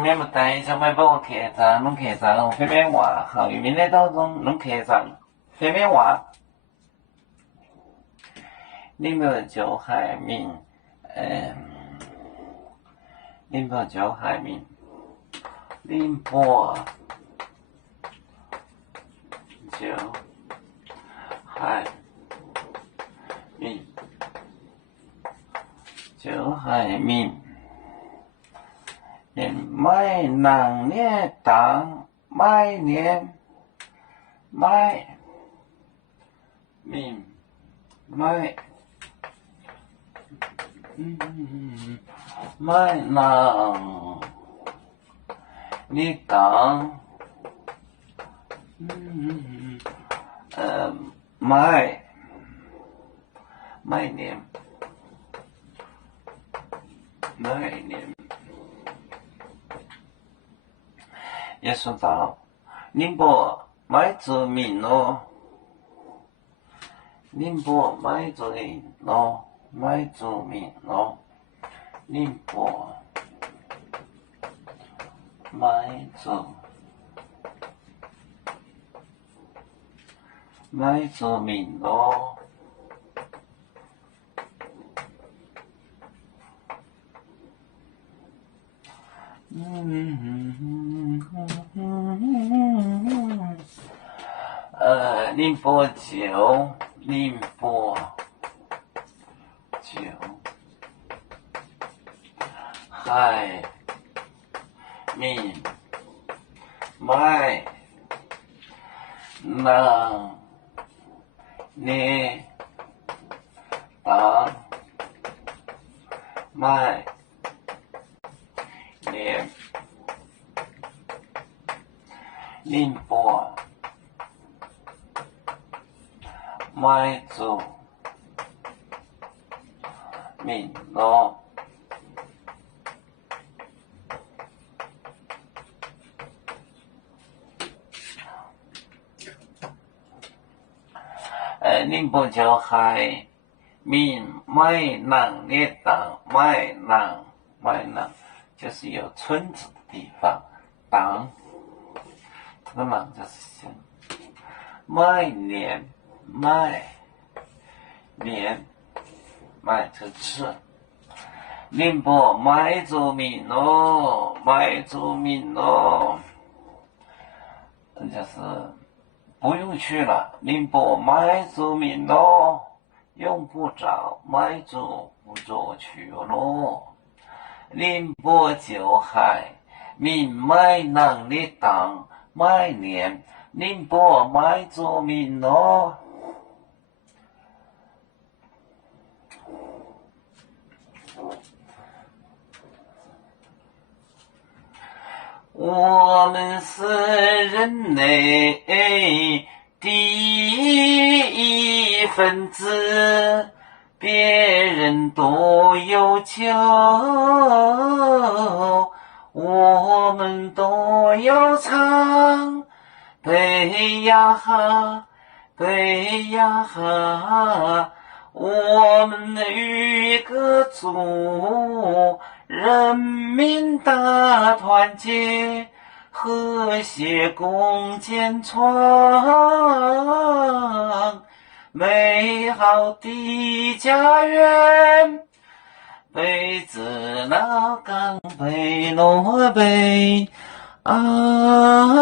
免不带上买帮我客栈，拢客栈拢方便话，好，有面来当中拢客栈方便话。宁波九海闽，宁波九海闽，宁波九海闽，九海闽。买两年当买年买命买买两你当买年买年。也说到，宁波买做面咯，宁波买做面咯，买做面咯，宁波买做面咯。宁波酒，宁波酒，海闽买两年当买年宁波买做面咯。宁波酒海闽买两年当买两就是有村子的地方，当这个浪就是买年就是吃。宁波买做面咯，就是不用去了。宁波买做面咯，用不着买做不做去咯。宁波酒海闽买两年当买年，宁波买做面咯。我们是人类第一分子，别人都有救，我们都要唱。北呀哈，北呀哈，我们的语歌组，人民大团结，和谐共建创美好的家园。北自老港北罗北啊。